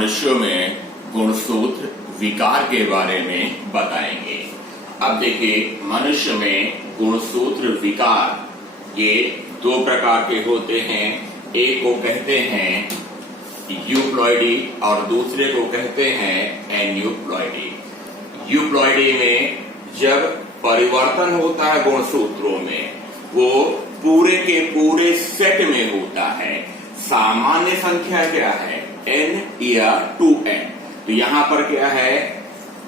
मनुष्यों में गुणसूत्र विकार के बारे में बताएंगे। अब देखिए, मनुष्य में गुणसूत्र विकार ये दो प्रकार के होते हैं। एक को कहते हैं यूप्लॉइडी और दूसरे को कहते हैं एन्यूप्लॉइडी। यूप्लॉइडी में जब परिवर्तन होता है गुणसूत्रों में, वो पूरे के पूरे सेट में होता है। सामान्य संख्या क्या है? n या 2n। तो यहाँ पर क्या है?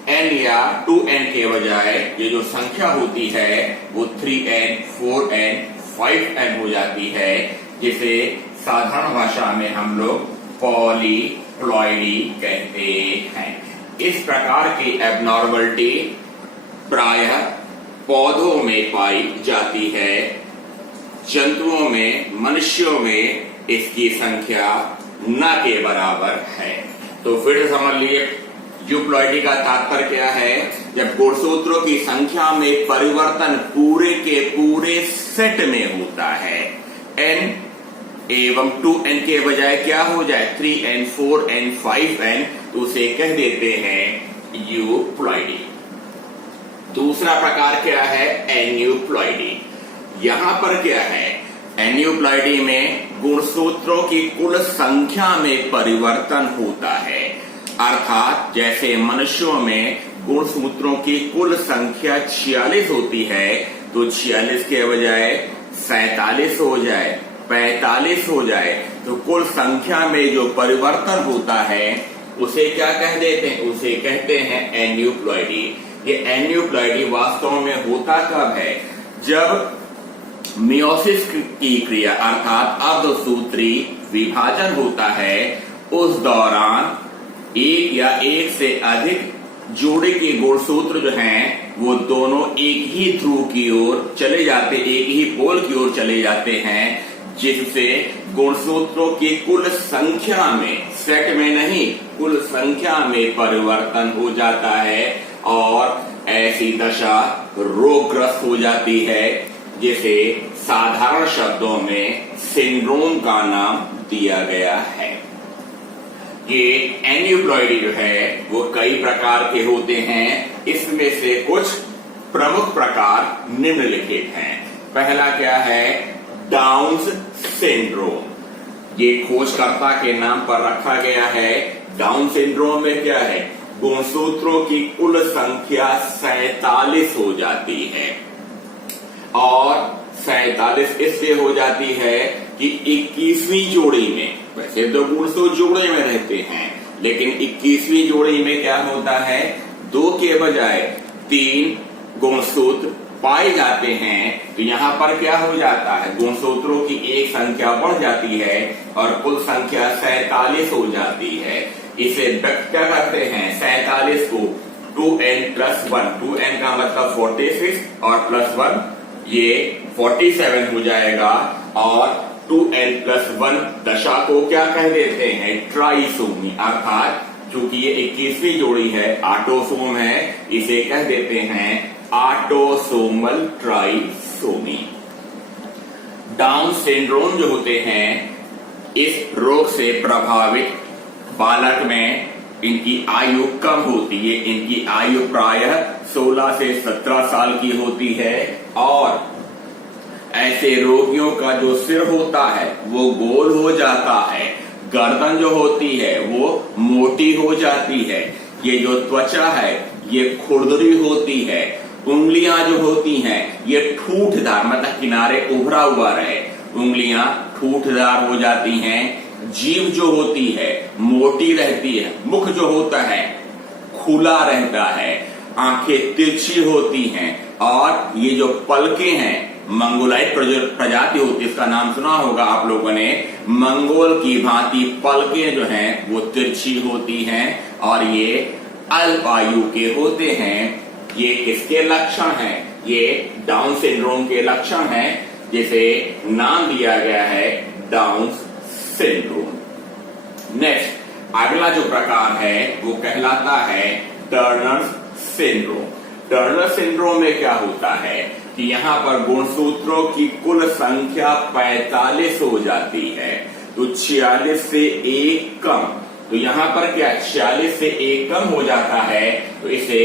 n या 2n के बजाय ये जो संख्या होती है वो 3n, 4n, 5n हो जाती है, जिसे साधारण भाषा में हम लोग पॉलीप्लॉइडी कहते हैं। इस प्रकार की एबनॉर्मलिटी प्रायः पौधों में पाई जाती है। जंतुओं में, मनुष्यों में इसकी संख्या न के बराबर है। तो फिर समझ लिए, यूप्लॉइडी का तात्पर्य क्या है? जब गुणसूत्रों की संख्या में परिवर्तन पूरे के पूरे सेट में होता है, n एवं 2n के बजाय क्या हो जाए? 3n, 4n, 5n, तो उसे कह देते हैं यूप्लॉइडी। दूसरा प्रकार क्या है? एन्यूप्लॉइडी। यहां पर क्या है? एन्यूप्लॉइडी में गुणसूत्रों की कुल संख्या में परिवर्तन होता है। अर्थात जैसे मनुष्यों में गुणसूत्रों की कुल संख्या 46 होती है, तो 46 के बजाय 47 हो जाए, 45 हो जाए, तो कुल संख्या में जो परिवर्तन होता है उसे क्या कह देते हैं? उसे कहते हैं एन्यूप्लॉइडी। ये एन्यूप्लॉइडी वास्तव में होता कब है? जब मियोसिस की क्रिया अर्थात अर्धसूत्री विभाजन होता है, उस दौरान एक या एक से अधिक जोड़े के गुणसूत्र जो हैं वो दोनों एक ही ध्रुव की ओर चले जाते, एक ही पोल की ओर चले जाते हैं, जिससे गुणसूत्रों की कुल संख्या में, सेट में नहीं, कुल संख्या में परिवर्तन हो जाता है और ऐसी दशा रोगग्रस्त हो जाती है, जिसे साधारण शब्दों में सिंड्रोम का नाम दिया गया है। ये एन्यूप्लॉइडी जो है वो कई प्रकार के होते हैं। इसमें से कुछ प्रमुख प्रकार निम्नलिखित हैं। पहला क्या है? Downs syndrome. ये खोजकर्ता के नाम पर रखा गया है। डाउन सिंड्रोम में क्या है? गुणसूत्रों की कुल संख्या 47 हो जाती है, और 47 इसलिए हो जाती है कि 21वीं जोड़ी में, वैसे तो गुणसूत्र जोड़े में रहते हैं, लेकिन 21वीं जोड़ी में क्या होता है? 2 के बजाय 3 गुणसूत्र पाए जाते हैं। तो यहाँ पर क्या हो जाता है? गुणसूत्रों की एक संख्या बढ़ जाती है और कुल संख्या 47 हो जाती है। इसे व्यक्त क्या करते हैं? 47 को 2n + 1, 2n का मतलब 46 और +1 ये 47 हो जाएगा, और 2n + 1 दशा को क्या कह देते हैं? ट्राइसोमी। अर्थात चूंकि ये 21वीं जोड़ी है, ऑटोसोम है, इसे कह देते हैं ऑटोसोमल ट्राइसोमी। डाउन सिंड्रोम जो होते हैं, इस रोग से प्रभावित बालक में इनकी आयु कम होती है। इनकी आयु प्रायः 16 से 17 साल की होती है, और ऐसे रोगियों का जो सिर होता है वो गोल हो जाता है, गर्दन जो होती है वो मोटी हो जाती है, ये जो त्वचा है ये खुरदरी होती है, उंगलियां जो होती हैं ये ठूठदार, मतलब किनारे उभरा हुआ रहे, उंगलियां ठूठदार हो जाती हैं, जीभ जो होती है मोटी रहती है, मुख जो होता है खुला रहता है, आंखें तिरछी होती हैं, और ये जो पलकें हैं, मंगोलाइट प्रजाति होती है, इसका नाम सुना होगा आप लोगों ने, मंगोल की भांति पलकें जो हैं वो तिरछी होती हैं, और ये अल्प आयु के होते हैं। ये किसके लक्षण हैं? ये डाउन सिंड्रोम के लक्षण हैं, जिसे नाम दिया गया है डाउन सिंड्रोम। नेक्स्ट, अगला जो प्रकार है वो कहलाता है टर्नर सिंड्रोम। टर्नर सिंड्रोम में क्या होता है कि यहाँ पर गुणसूत्रों की कुल संख्या 45 हो जाती है, तो 46 से 1 कम, तो यहां पर क्या 46 से 1 कम हो जाता है, तो इसे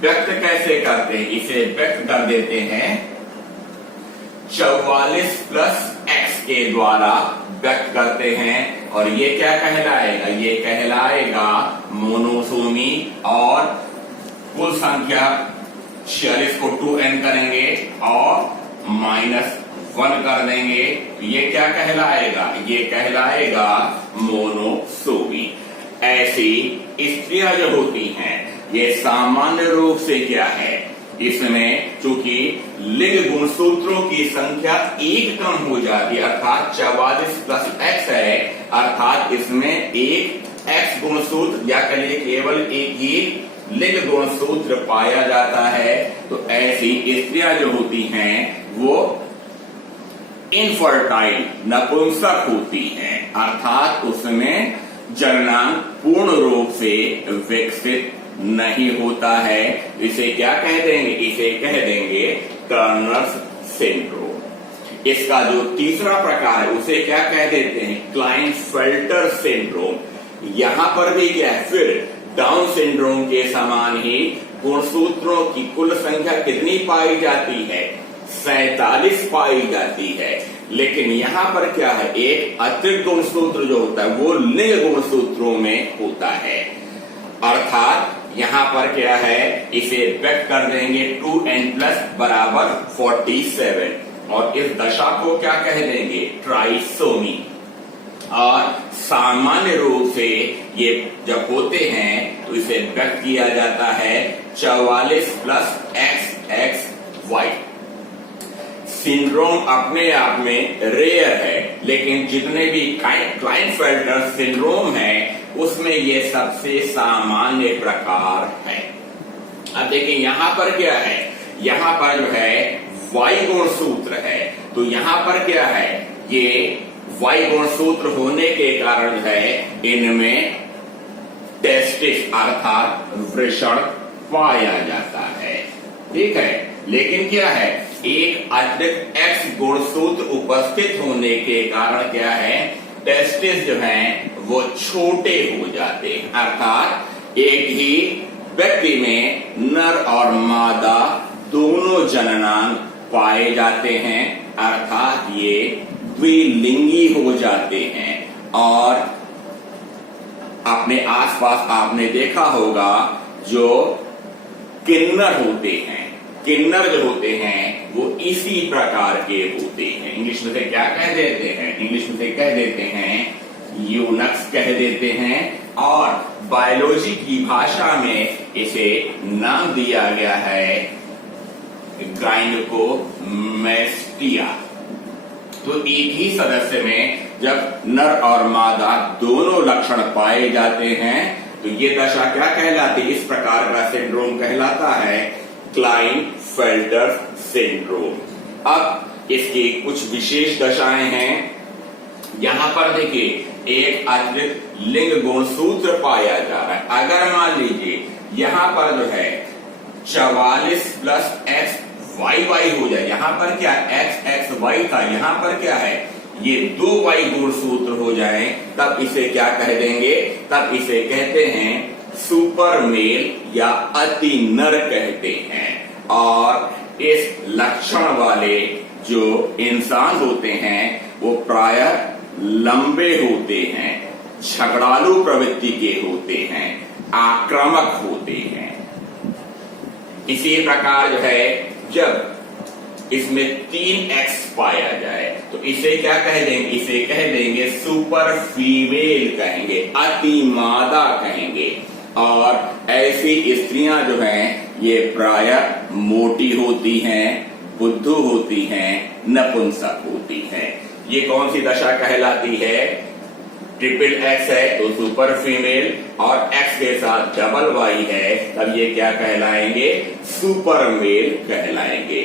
व्यक्त कैसे करते हैं? इसे व्यक्त कर देते हैं 44 प्लस x के द्वारा व्यक्त करते हैं, और ये क्या कहलाएगा? ये कहलाएगा मोनोसोमी, और कुल संख्या 46 को 2n करेंगे और -1 कर देंगे, तो ये क्या कहलाएगा? ये कहलाएगा मोनोसोमी। ऐसी स्त्रियां जो होती हैं ये सामान्य रूप से क्या है, इसमें चूंकि लिंग गुणसूत्रों की संख्या 1 कम हो जाती है, अर्थात 44 प्लस x है, अर्थात इसमें एक x गुणसूत्र या कहिए केवल एक ही लिंग गुणसूत्र पाया जाता है। तो ऐसी स्त्रियां जो होती हैं वो इनफर्टाइल नपुंसक होती हैं, अर्थात उसमें जननांग पूर्ण रूप से विकसित नहीं होता है। इसे क्या कह देंगे? इसे कह देंगे टर्नर्स सिंड्रोम। इसका जो तीसरा प्रकार है उसे क्या कह देते हैं? Klinefelter syndrome. यहां पर भी क्या है? फिर डाउन सिंड्रोम के समान ही गुणसूत्रों की कुल संख्या कितनी पाई जाती है? 47 पाई जाती है, लेकिन यहां पर क्या है? एक अतिरिक्त गुणसूत्र जो होता है वो लिंग गुणसूत्रों में होता है, अर्थात यहां पर क्या है? इसे व्यक्त कर देंगे 2n प्लस बराबर 47, और इस दशा को क्या कह देंगे? ट्राइसोमी। और सामान्य रूप से ये जब होते हैं तो इसे व्यक्त किया जाता है 44 प्लस XXY। सिंड्रोम अपने आप में रेयर है, लेकिन जितने भी क्लाइनफेल्टर सिंड्रोम है उसमें ये सबसे सामान्य प्रकार है। अब देखिए यहां पर क्या है? यहां पर जो है Y गुणसूत्र है, तो यहां पर क्या है? ये Y गुणसूत्र होने के कारण है इनमें टेस्टिस अर्थात वृषण पाया जाता है, ठीक है। लेकिन क्या है? एक अतिरिक्त X गुणसूत्र उपस्थित होने के कारण क्या है? टेस्टिस जो हैं वो छोटे हो जाते हैं, अर्थात एक ही व्यक्ति में नर और मादा दोनों जननांग पाए जाते हैं, अर्थात ये द्विलिंगी हो जाते हैं। और अपने आसपास आपने देखा होगा जो किन्नर होते हैं, किन्नर जो होते हैं वो इसी प्रकार के होते हैं। इंग्लिश में से क्या कह देते हैं? इंग्लिश में से कह देते हैं यूनक्स कह देते हैं, और बायोलॉजी की भाषा में इसे नाम दिया गया है गाइनकोमैस्टिया। तो एक ही सदस्य में जब नर और मादा दोनों लक्षण पाए जाते हैं तो ये दशा क्या कहलाती है? इस प्रकार का सिंड्रोम कहलाता है क्लाइनफेल्टर सिंड्रोम। अब इसकी कुछ विशेष दशाएं हैं। यहां पर देखिए एक अतिरिक्त लिंग गुणसूत्र पाया जा रहा है। अगर मान लीजिए यहां पर जो है 44 प्लस XYY हो जाए, यहां पर क्या XXY था, यहां पर क्या है? ये 2 Y गुणसूत्र हो जाए, तब इसे क्या कह देंगे? तब इसे कहते हैं सुपर मेल या अति नर कहते हैं। और इस लक्षण वाले जो इंसान होते हैं वो प्रायः लंबे होते हैं, झगड़ालू प्रवृत्ति के होते हैं, आक्रामक होते हैं। इसी प्रकार जो है जब इसमें 3x पाया जाए तो इसे क्या कह देंगे? इसे कह देंगे सुपर फीमेल कहेंगे, अति मादा कहेंगे। और ऐसी स्त्रियां जो हैं ये प्रायः मोटी होती हैं, बुद्धू होती हैं, नपुंसक होती हैं। ये कौन सी दशा कहलाती है? ट्रिपल X है तो सुपर फीमेल, और X के साथ डबल Y है तब ये क्या कहलाएंगे? सुपर मेल कहलाएंगे।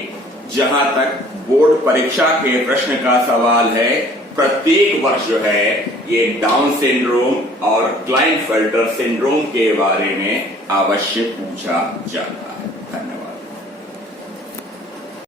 जहां तक बोर्ड परीक्षा के प्रश्न का सवाल है, प्रत्येक वर्ष जो है ये डाउन सिंड्रोम और क्लाइनफेल्टर सिंड्रोम के बारे में अवश्य पूछा जाता है।